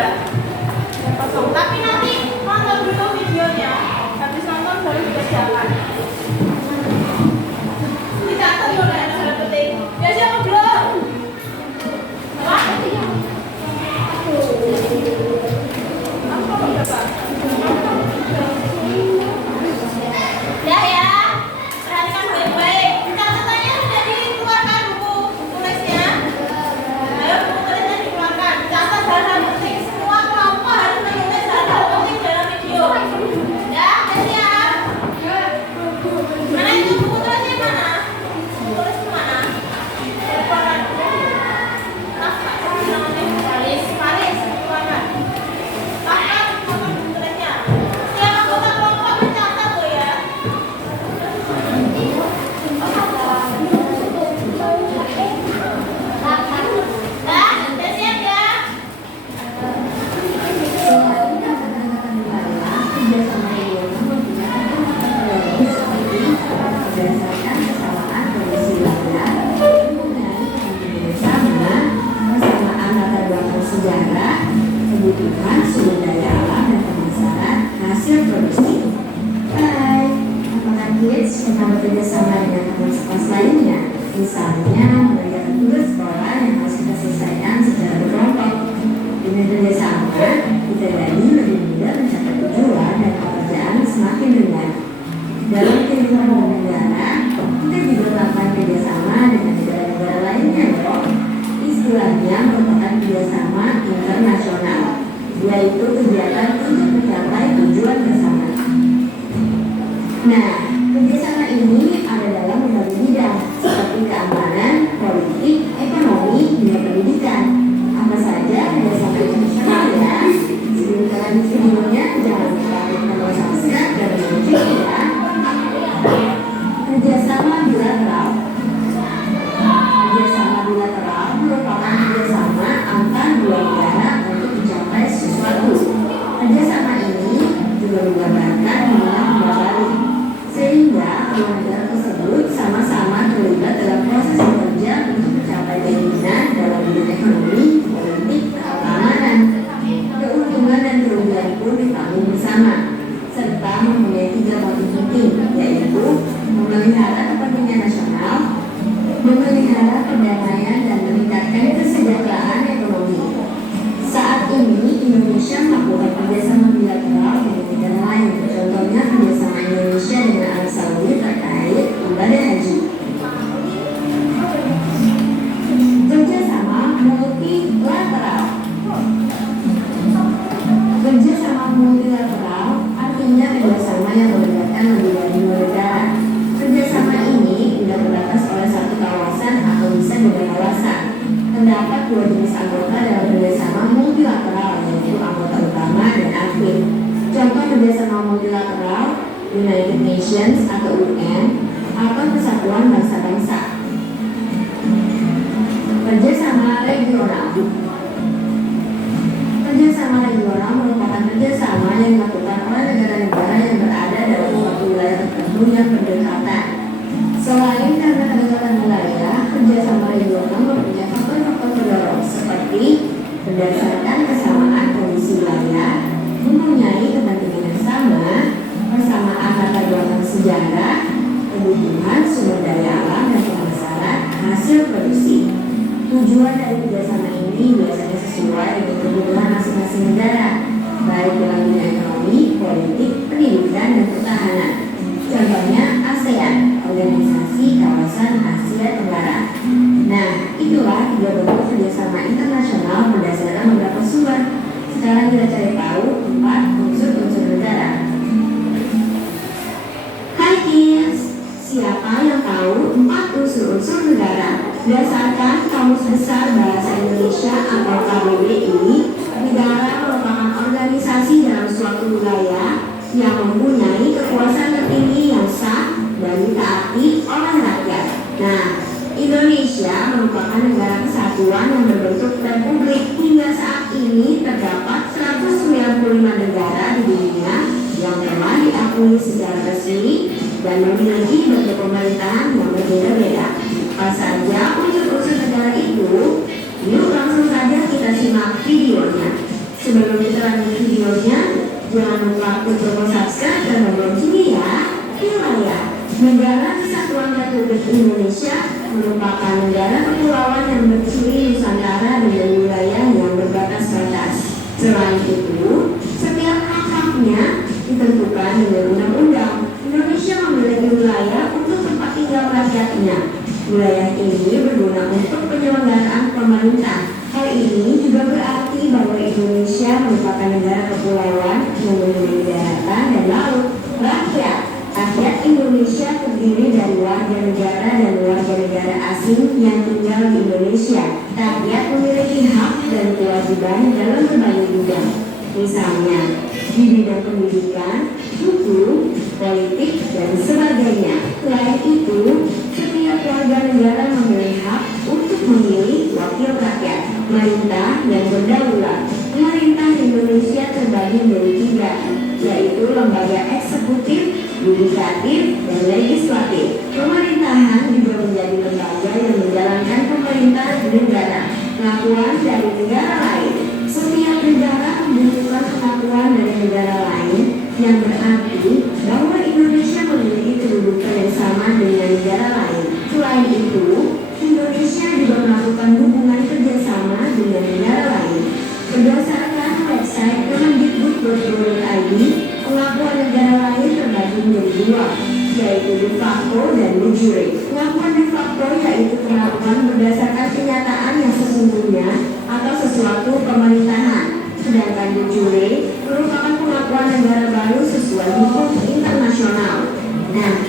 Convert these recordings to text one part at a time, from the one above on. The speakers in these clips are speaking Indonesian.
ya? Jam kosong. Tapi nanti nonton dulu videonya. Habis nonton baru dikerjakan. Dicatat dulu ya masalah penting. Ya siapa belum? Apa? Apa berapa? Dah ya. Perhatikan baik-baik. Catatannya sudah dikeluarkan buku tulisnya. Ayo buku tulisnya dikeluarkan. Catat hal-hal penting. Semua kelompok harus menulis hal-hal penting dalam video. Ya, siap. Mana itu buku tulisnya mana? Buku tulis itu mana? Keluarkan. Nafkah. Paris, keluarkan. Nafkah, keluarkan buku tulisnya. Setiap anggota kelompok mencatat loh ya. Berdasarkan kesamaan kondisi wilayah, kesamaan latar belakang sejarah, kebutuhan sumber daya alam dan pemasaran hasil produksi. Hai, apakah kids pernah bekerja sama dengan teman sekelas lainnya? Misalnya mengerjakan tugas sekolah yang harus kita selesaikan secara berkelompok. Dengan kerjasama, kita jadi lebih mudah mencapai tujuan dan pekerjaan semakin ringan. Dalam kehidupan negara, kita juga melakukan kerjasama dengan negara-negara lainnya loh. Istilahnya merupakan kerjasama internasional, yaitu kegiatan untuk mencapai tujuan bersama. Nah, kerjasama ini ada dalam berbagai bidang seperti keamanan, politik, ekonomi, dan pendidikan. Apa saja kerjasama internasional ya? Sebelum kita lanjut videonya, jangan lupa klik tombol subscribe dan lonceng ya. Kerjasama bilateral. Kerjasama bilateral merupakan kerjasama antar dua negara untuk mencapai sesuatu. Kerjasama ini juga menggambarkan hubungan berbalik, sehingga kedua negara tersebut sama-sama terlibat dalam proses bekerja untuk mencapai keinginan dalam bidang ekonomi, politik, atau keamanan. Keuntungan dan kerugian pun ditanggung bersama, serta mempunyai 3 motif penting, yaitu memelihara kepentingan nasional, memelihara perdamaian, dan meningkatkan kesejahteraan ekonomi. Saat ini Indonesia melakukan kerjasama bilateral dengan negara lain. Contohnya kerjasama Indonesia dengan Arab Saudi terkait ibadah haji. Kerjasama multilateral. Kerjasama multilateral artinya kerjasama yang melibatkan lebih dari 2 negara. Kerjasama ini tidak terbatas oleh satu kawasan atau bisa beda kawasan. Terdapat 2 jenis anggota dalam kerjasama multilateral, yaitu anggota utama dan aktif. Contoh kerjasama multilateral United Nations atau UN atau Persatuan Bangsa-Bangsa. Kerjasama regional. Kerjasama regional merupakan kerjasama yang dilakukan oleh negara-negara yang berada dalam suatu wilayah tertentu yang berdekatan. Selain karena kedekatan wilayah, kerjasama regional mempunyai faktor-faktor pendorong seperti berdasarkan kesamaan kondisi wilayah, mempunyai kepentingan yang sama, persamaan latar belakang sejarah, kebutuhan sumber daya alam dan pemasaran hasil produksi. Tujuan dari kerjasama ini biasanya sesuai dengan kebutuhan masing-masing negara, baik dalam bidang ekonomi, politik, pendidikan, dan pertahanan. Contohnya ASEAN, Organisasi Kawasan Asia Tenggara. Nah, itulah 3 bentuk kerjasama internasional berdasarkan beberapa sumber. Sekarang kita cari tahu 4 unsur-unsur negara. Hai kids, siapa yang tahu 4 unsur-unsur negara? Berdasarkan Kamus Besar Bahasa Indonesia atau KBBI, negara merupakan organisasi dalam suatu wilayah yang mempunyai kekuasaan tertinggi yang sah dan ditaati oleh rakyat. Nah, Indonesia merupakan negara kesatuan yang berbentuk republik. Hingga saat ini terdapat 195 negara di dunia yang telah diakui secara resmi dan memiliki bentuk pemerintahan yang berbeda-beda. Apa saja unsur-unsur negara itu? Yuk langsung saja kita simak videonya. Sebelum kita lanjut videonya, jangan lupa untuk subscribe dan loncengnya ya. Wilayah Negara Kesatuan Republik Indonesia merupakan negara kepulauan yang berciri Nusantara dengan wilayah yang berbatas-batas. Selain itu, setiap hak-haknya ditentukan dengan undang-undang. Indonesia memiliki wilayah untuk tempat tinggal rakyatnya. Wilayah ini berguna untuk penyelenggaraan pemerintah. Hal ini juga berarti bahwa Indonesia merupakan negara kepulauan yang memiliki daratan dan laut. Rakyat Indonesia terdiri dari warga negara dan warga negara asing yang tinggal di Indonesia. Rakyat memiliki hak dan kewajiban dalam berbagai bidang. Misalnya, di bidang pendidikan, hukum, politik, dan sebagainya. Selain itu, setiap warga negara memiliki hak untuk memilih wakil rakyat, pemerintah, dan berdaulat. Pemerintah Indonesia terbagi menjadi 3, yaitu lembaga eksekutif, yudikatif, dan legislatif. Pemerintahan juga menjadi lembaga yang menjalankan pemerintahan negara, pengakuan dari negara lain. Setiap negara membutuhkan pengakuan dari negara lain, yang berarti bahwa Indonesia memiliki kedudukan yang sama dengan negara lain. Selain itu, Indonesia juga melakukan hubungan kerjasama dengan negara lain. Berdasarkan website kemendikbud.go.id, pengakuan negara lain terbagi menjadi 2, yaitu de facto dan de jure. Pengakuan de facto yaitu pengakuan berdasarkan kenyataan yang sesungguhnya atau sesuatu pemerintahan. Sedangkan de jure merupakan pengakuan negara baru sesuai hukum internasional. Nah,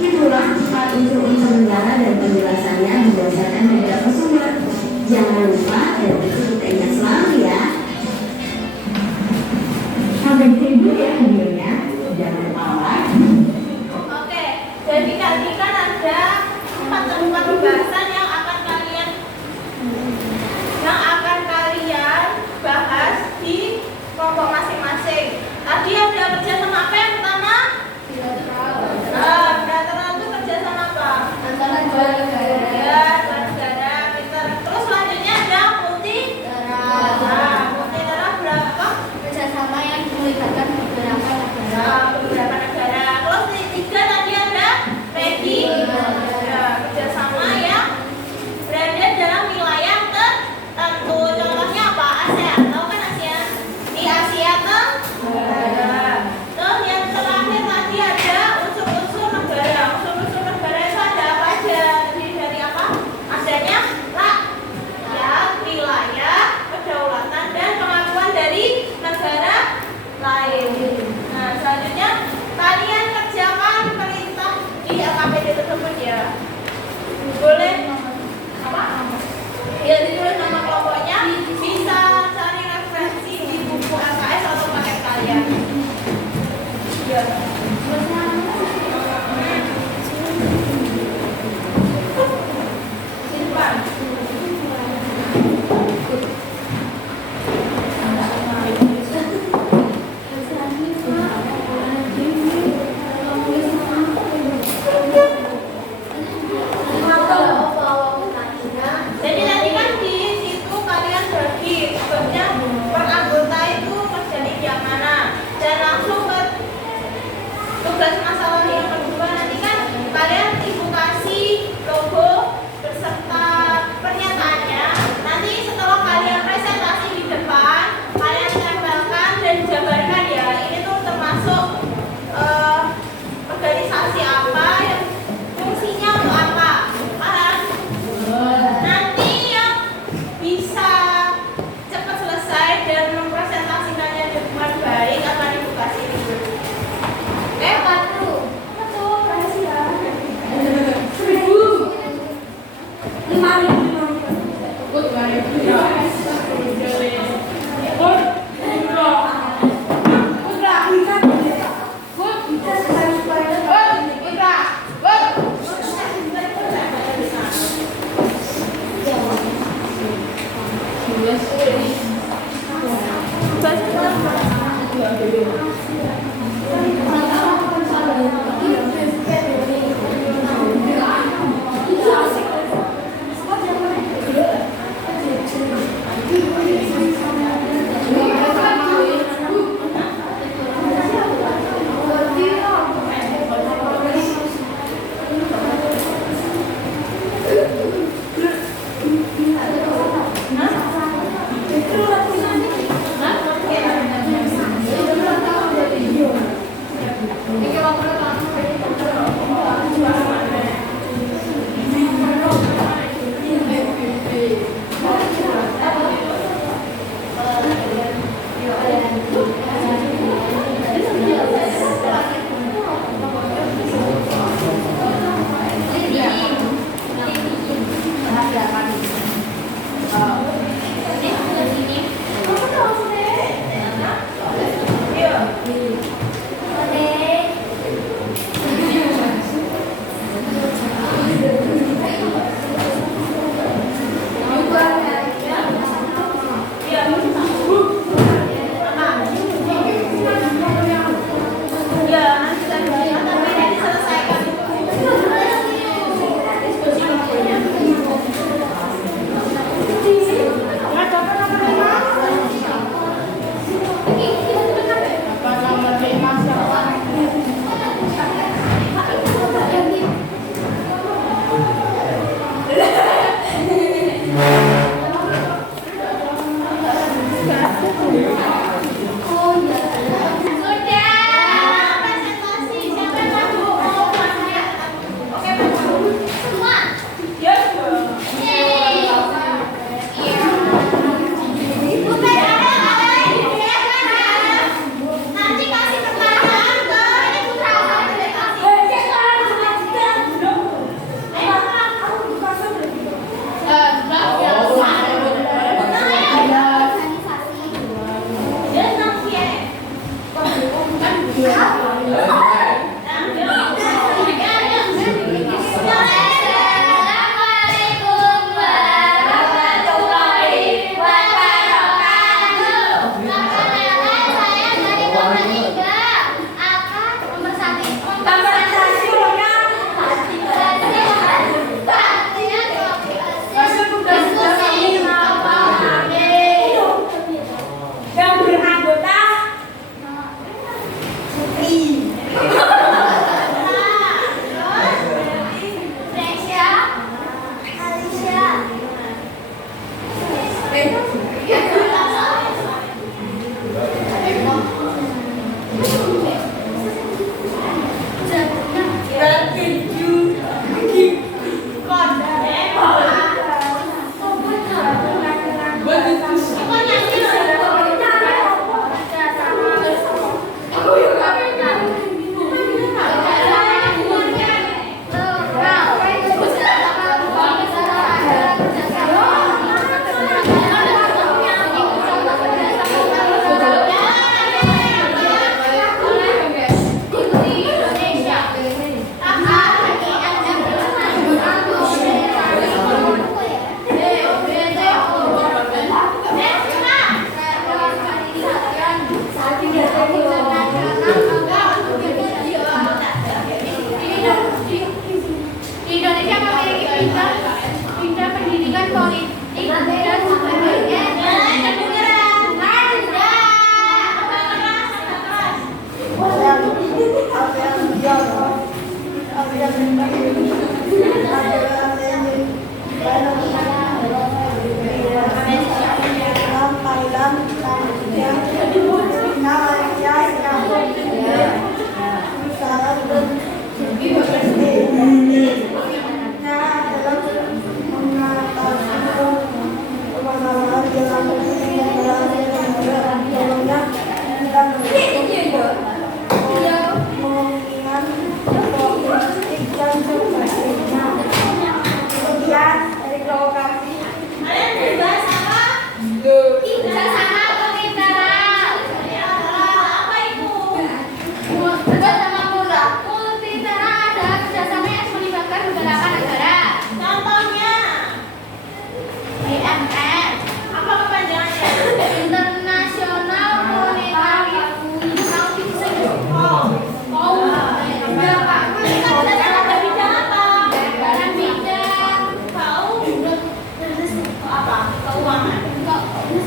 itulah 4 unsur-unsur negara dan penjelasannya berdasarkan beberapa sumber. Jangan lupa dan kita ingat selalu ya. Sampai dulu ya videonya. Jangan lupa like. Oke, jadi kali kan ada 4 pembahasan yang akan kalian bahas di kelompok masing-masing. Tadi ada kerja sama apa yang pertama? Bilateral itu kerja sama apa? Antara dua negara. Ya, dua negara. Terus selanjutnya ada multilateral berapa? Kerjasama yang melibatkan beberapa negara. Beberapa negara. Terus yang 3 tadi ada kerjasama yang berada dalam wilayah tertentu. Contohnya apa? ASEAN. Tahu kan ASEAN? Di Asia Tenggara. Terus yang terakhir tadi ada unsur-unsur negara. Unsur-unsur negara itu ada apa aja? Terdiri dari apa? Adanya rakyat, wilayah, kedaulatan, dan pengakuan dari negara lain. Nah, selanjutnya kalian kerjakan perintah di LKPD tersebut ya. Boleh apa? Ya, ditulis nama kelompoknya. Bisa cari referensi di buku LKS atau paket kalian. Ya. Simpan. Jadi tadi kan di situ kalian bagi tugasnya per anggota itu kerja di yang mana, dan langsung ke tugas masalah yang kedua. Nanti kan kalian ibu kasih logo beserta pernyataannya. Nanti setelah kalian presentasi di depan, kalian tempelkan dan jabarkan ya. Ini tuh termasuk organisasi apa, yang fungsinya untuk apa. Nanti yang bisa cepat selesai dan mempresentasikannya dengan baik akan ibu kasih libur. Betul, rahasia. 1.000. 5.000.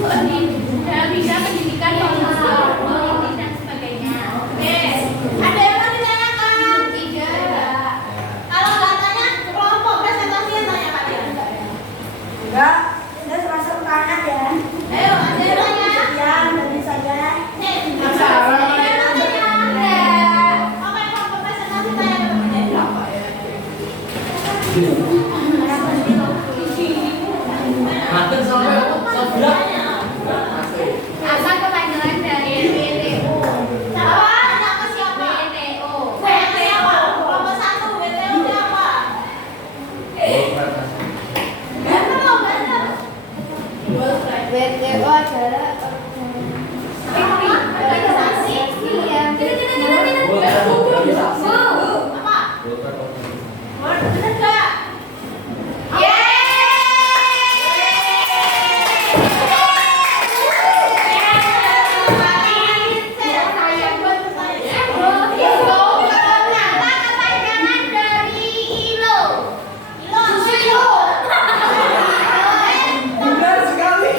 dalam bidang pendidikan, politik dan sebagainya. Oke. Ada yang mau ditanyakan? Tidak. Kalau nggak tanya, kelompok presentasi yang tanya kalian. Enggak, sudah termasuk tangan ya. Ayo, ada yang tanya? Ya, tentu saja. Nih, ada yang mau tanya? Oke, kelompok presentasi tanya ke Hampir sampai sebelah. Apa kepanjangan dari WTO? Siapa? Tanya ke siapa? WTO. Tanya ke siapa? Kelompok 1, WTO-nya apa? Bener, bener. WTO adalah Organisasi. Apa? Bener nggak? Benar sekali.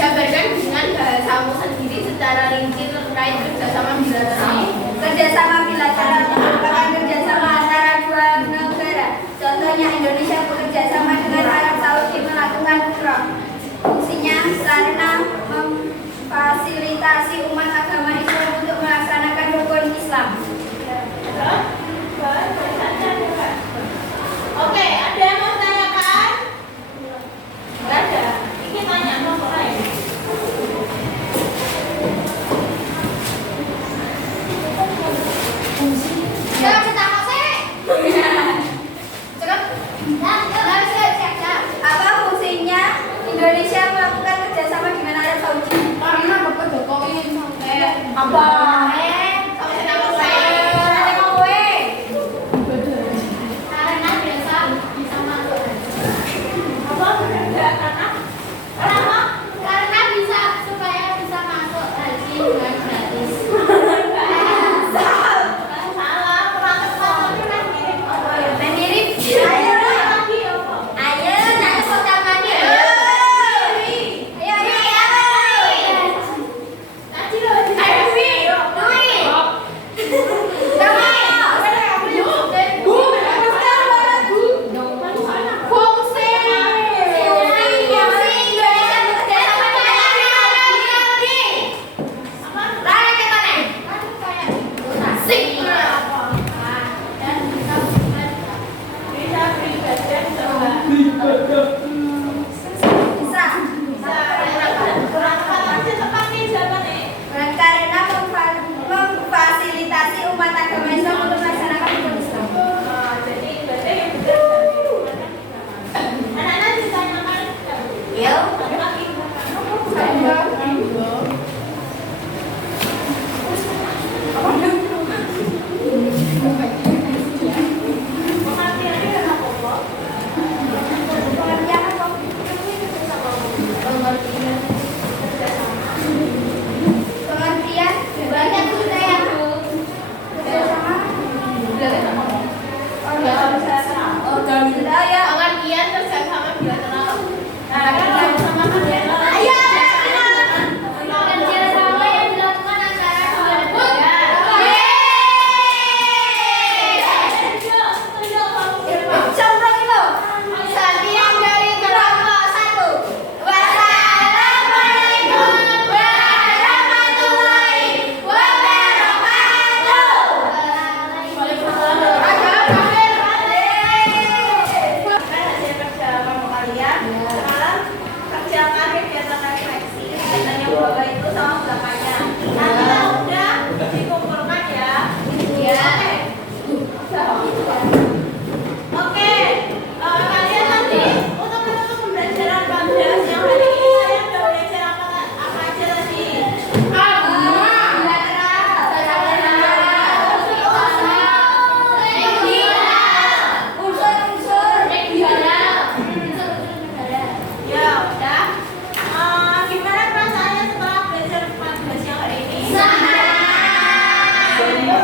Jabarkan dengan bahasamu sendiri secara rinci terkait kerjasama bilateral. Kerjasama bilateral merupakan kerjasama antara dua negara. Contohnya Indonesia bekerja sama dengan Arab Saudi melakukan umroh. Fungsinya sarana memfasilitasi umat agama Islam untuk melaksanakan rukun Islam. Oke, ada yang mau tanyakan? Nggak ada. Ini tanya nomor lain. Jangan ketawa sih. Cakap. Apa fungsinya Indonesia melakukan kerjasama dengan Arab Saudi? Karena Bapak Jokowi ingin sampai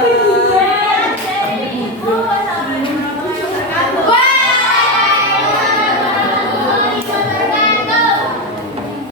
Tapi Bunda